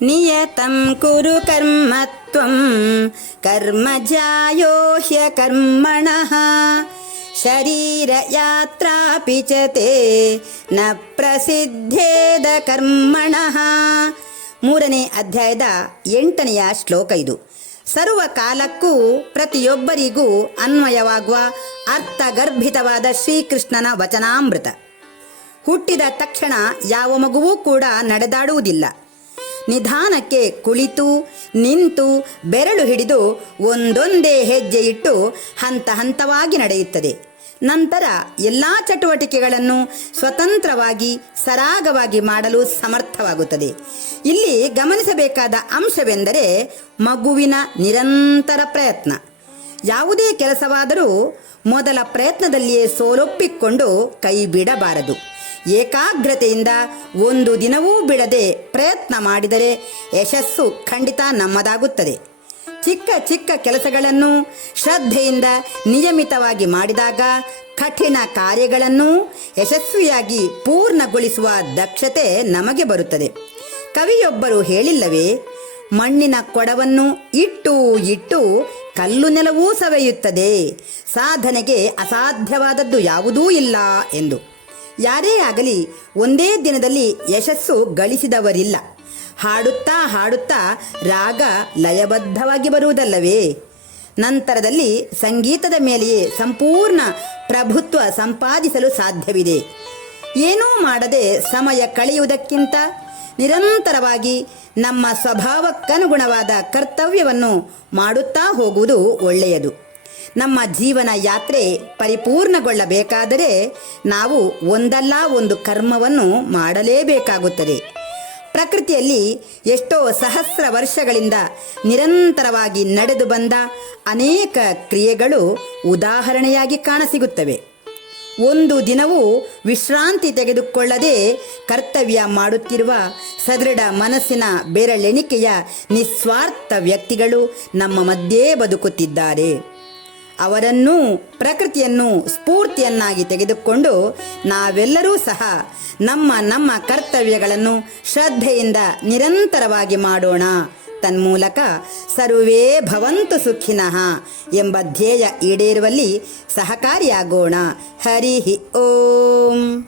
नियतं कुरु कर्म त्वं कर्मजायो ह्यकर्मणः शरीरयात्रापि च ते न ಪ್ರಸಿದ್ಧೇದ ಕರ್ಮಣಃ ಮೂರನೇ ಅಧ್ಯಾಯದ ಎಂಟನೆಯ ಶ್ಲೋಕ ಇದು ಸರ್ವ ಕಾಲಕ್ಕೂ ಪ್ರತಿಯೊಬ್ಬರಿಗೂ ಅನ್ವಯವಾಗುವ ಅರ್ಥಗರ್ಭಿತವಾದ ಶ್ರೀಕೃಷ್ಣನ ವಚನಾಮೃತ ಹುಟ್ಟಿದ ತಕ್ಷಣ ಯಾವ ಮಗುವೂ ಕೂಡ ನಡೆದಾಡುವುದಿಲ್ಲ ನಿಧಾನಕ್ಕೆ ಕುಳಿತು, ನಿಂತು, ಬೆರಳು ಹಿಡಿದು ಒಂದೊಂದೇ ಹೆಜ್ಜೆ ಇಟ್ಟು ಹಂತ ಹಂತವಾಗಿ ನಡೆಯುತ್ತದೆ. ನಂತರ ಎಲ್ಲ ಚಟುವಟಿಕೆಗಳನ್ನು ಸ್ವತಂತ್ರವಾಗಿ, ಸರಾಗವಾಗಿ ಮಾಡಲು ಸಮರ್ಥವಾಗುತ್ತದೆ. ಇಲ್ಲಿ ಗಮನಿಸಬೇಕಾದ ಅಂಶವೆಂದರೆ ಮಗುವಿನ ನಿರಂತರ ಪ್ರಯತ್ನ. ಯಾವುದೇ ಕೆಲಸವಾದರೂ ಮೊದಲ ಪ್ರಯತ್ನದಲ್ಲಿಯೇ ಸೋಲೊಪ್ಪಿಕೊಂಡು ಕೈ ಬಿಡಬಾರದು. ಏಕಾಗ್ರತೆಯಿಂದ ಒಂದು ದಿನವೂ ಬಿಡದೆ ಪ್ರಯತ್ನ ಮಾಡಿದರೆ ಯಶಸ್ಸು ಖಂಡಿತ ನಮ್ಮದಾಗುತ್ತದೆ. ಚಿಕ್ಕ ಚಿಕ್ಕ ಕೆಲಸಗಳನ್ನು ಶ್ರದ್ಧೆಯಿಂದ ನಿಯಮಿತವಾಗಿ ಮಾಡಿದಾಗ ಕಠಿಣ ಕಾರ್ಯಗಳನ್ನು ಯಶಸ್ವಿಯಾಗಿ ಪೂರ್ಣಗೊಳಿಸುವ ದಕ್ಷತೆ ನಮಗೆ ಬರುತ್ತದೆ. ಕವಿಯೊಬ್ಬರು ಹೇಳಿಲ್ಲವೇ, ಮಣ್ಣಿನ ಕೊಡವನ್ನು ಇಟ್ಟು ಇಟ್ಟು ಕಲ್ಲು ನೆಲವೂ ಸವೆಯುತ್ತದೆ. ಸಾಧನೆಗೆ ಅಸಾಧ್ಯವಾದದ್ದು ಯಾವುದೂ ಇಲ್ಲ ಎಂದು. ಯಾರೇ ಆಗಲಿ ಒಂದೇ ದಿನದಲ್ಲಿ ಯಶಸ್ಸು ಗಳಿಸಿದವರಿಲ್ಲ. ಹಾಡುತ್ತಾ ಹಾಡುತ್ತಾ ರಾಗ ಲಯಬದ್ಧವಾಗಿ ಬರುವುದಲ್ಲವೇ? ನಂತರದಲ್ಲಿ ಸಂಗೀತದ ಮೇಲೆಯೇ ಸಂಪೂರ್ಣ ಪ್ರಭುತ್ವ ಸಂಪಾದಿಸಲು ಸಾಧ್ಯವಿದೆ. ಏನೂ ಮಾಡದೆ ಸಮಯ ಕಳೆಯುವುದಕ್ಕಿಂತ ನಿರಂತರವಾಗಿ ನಮ್ಮ ಸ್ವಭಾವಕ್ಕನುಗುಣವಾದ ಕರ್ತವ್ಯವನ್ನು ಮಾಡುತ್ತಾ ಹೋಗುವುದು ಒಳ್ಳೆಯದು. ನಮ್ಮ ಜೀವನ ಯಾತ್ರೆ ಪರಿಪೂರ್ಣಗೊಳ್ಳಬೇಕಾದರೆ ನಾವು ಒಂದಲ್ಲ ಒಂದು ಕರ್ಮವನ್ನು ಮಾಡಲೇಬೇಕಾಗುತ್ತದೆ. ಪ್ರಕೃತಿಯಲ್ಲಿ ಎಷ್ಟೋ ಸಹಸ್ರ ವರ್ಷಗಳಿಂದ ನಿರಂತರವಾಗಿ ನಡೆದು ಬಂದ ಅನೇಕ ಕ್ರಿಯೆಗಳು ಉದಾಹರಣೆಯಾಗಿ ಕಾಣಸಿಗುತ್ತವೆ. ಒಂದು ದಿನವೂ ವಿಶ್ರಾಂತಿ ತೆಗೆದುಕೊಳ್ಳದೆ ಕರ್ತವ್ಯ ಮಾಡುತ್ತಿರುವ ಸದೃಢ ಮನಸ್ಸಿನ ಬೆರಳೆಣಿಕೆಯ ನಿಸ್ವಾರ್ಥ ವ್ಯಕ್ತಿಗಳು ನಮ್ಮ ಮಧ್ಯೆ ಬದುಕುತ್ತಿದ್ದಾರೆ. ಅವರನ್ನೂ ಪ್ರಕೃತಿಯನ್ನು ಸ್ಫೂರ್ತಿಯನ್ನಾಗಿ ತೆಗೆದುಕೊಂಡು ನಾವೆಲ್ಲರೂ ಸಹ ನಮ್ಮ ನಮ್ಮ ಕರ್ತವ್ಯಗಳನ್ನು ಶ್ರದ್ಧೆಯಿಂದ ನಿರಂತರವಾಗಿ ಮಾಡೋಣ. ತನ್ಮೂಲಕ ಸರ್ವೇ ಭವಂತು ಸುಖಿನಃ ಎಂಬ ಧ್ಯೇಯ ಈಡೇರುವಲ್ಲಿ ಸಹಕಾರಿಯಾಗೋಣ. ಹರಿ ಓಂ.